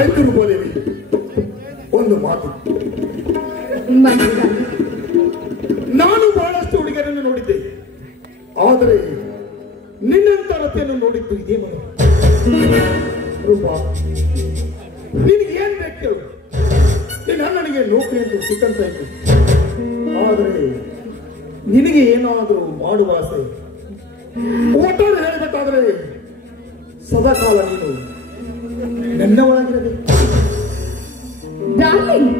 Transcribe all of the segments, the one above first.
ಆಯ್ತು ರೂಪದೇವಿ, ಒಂದು ಮಾತು. ನಾನು ಬಹಳಷ್ಟು ಹುಡುಗರನ್ನು ನೋಡಿದ್ದೆ, ಆದರೆ ನಿನ್ನಂತರತೆಯನ್ನು ನೋಡಿದ್ದು ಇದೇ ಮನೆ. ರೂಪ, ನಿನಗೆ ಏನ್ ಬೇಕು? ನಿನ್ನ ನನಗೆ ನೌಕರಿ ಅಂತ ಸಿಕ್ಕಂತ ಇತ್ತು, ಆದರೆ ನಿನಗೆ ಏನಾದರೂ ಮಾಡುವ ಆಸೆ. ಒಟ್ಟಾರೆ ಹೇಳಬೇಕಾದ್ರೆ ಸದಾಕಾಲ ನೀನು ನನ್ನ ಒಳಗಿರಬೇಕು. ಡಾರ್ಲಿಂಗ್,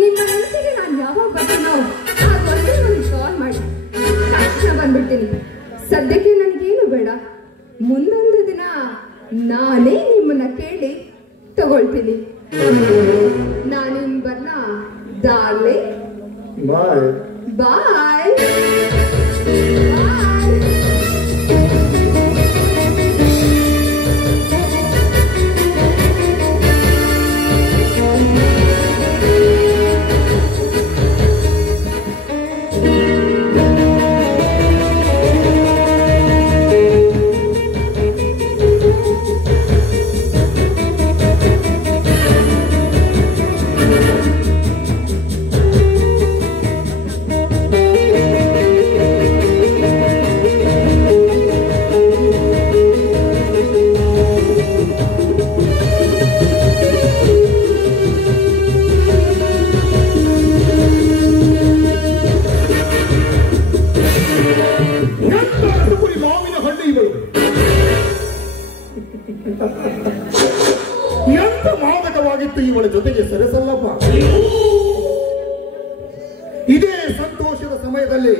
ನಿಮ್ಮ ಮನಸ್ಸಿಗೆ ನಾನು ಯಾವಾಗ ಬರ್ತೀನೋ ಆಗ ನನಗೆ ಕಾಲ್ ಮಾಡಿ ತಕ್ಷಣ ಬಂದ್ಬಿಡ್ತೀನಿ. ಸದ್ಯಕ್ಕೆ ನನಗೇನು ಬೇಡ, ಮುಂದೊಂದು ದಿನ ನಾನೇ ನಿಮ್ಮನ್ನ ಕೇಳಿ ತಗೊಳ್ತೀನಿ. ನಾನಿನ್ ಬರ್ಲ ಡಾರ್ಲಿಂಗ್. ಬಾಯ್ ಬಾಯ್. ಎಂತ ಮಾದಕವಾಗಿತ್ತು ಇವಳ ಜೊತೆಗೆ ಸೆರೆಸಲ್ಲಪ್ಪ. ಇದೇ ಸಂತೋಷದ ಸಮಯದಲ್ಲಿ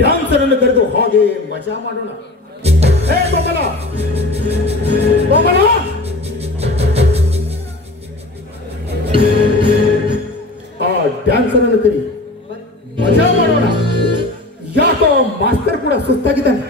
ಡ್ಯಾನ್ಸರ್ ಅನ್ನು ಕರೆದು ಹಾಗೆ ಮಜಾ ಮಾಡೋಣ. ಹೇ ಬೊಮ್ಮಲ, ಬೊಮ್ಮಲ, ಆ ಡ್ಯಾನ್ಸರ್ ಅನ್ನು ಕರಿ, ಮಜಾ ಮಾಡೋಣ. ಯಾಕೋ ಮಾಸ್ಟರ್ ಕೂಡ ಸುಸ್ತಾಗಿದ್ದಾನೆ.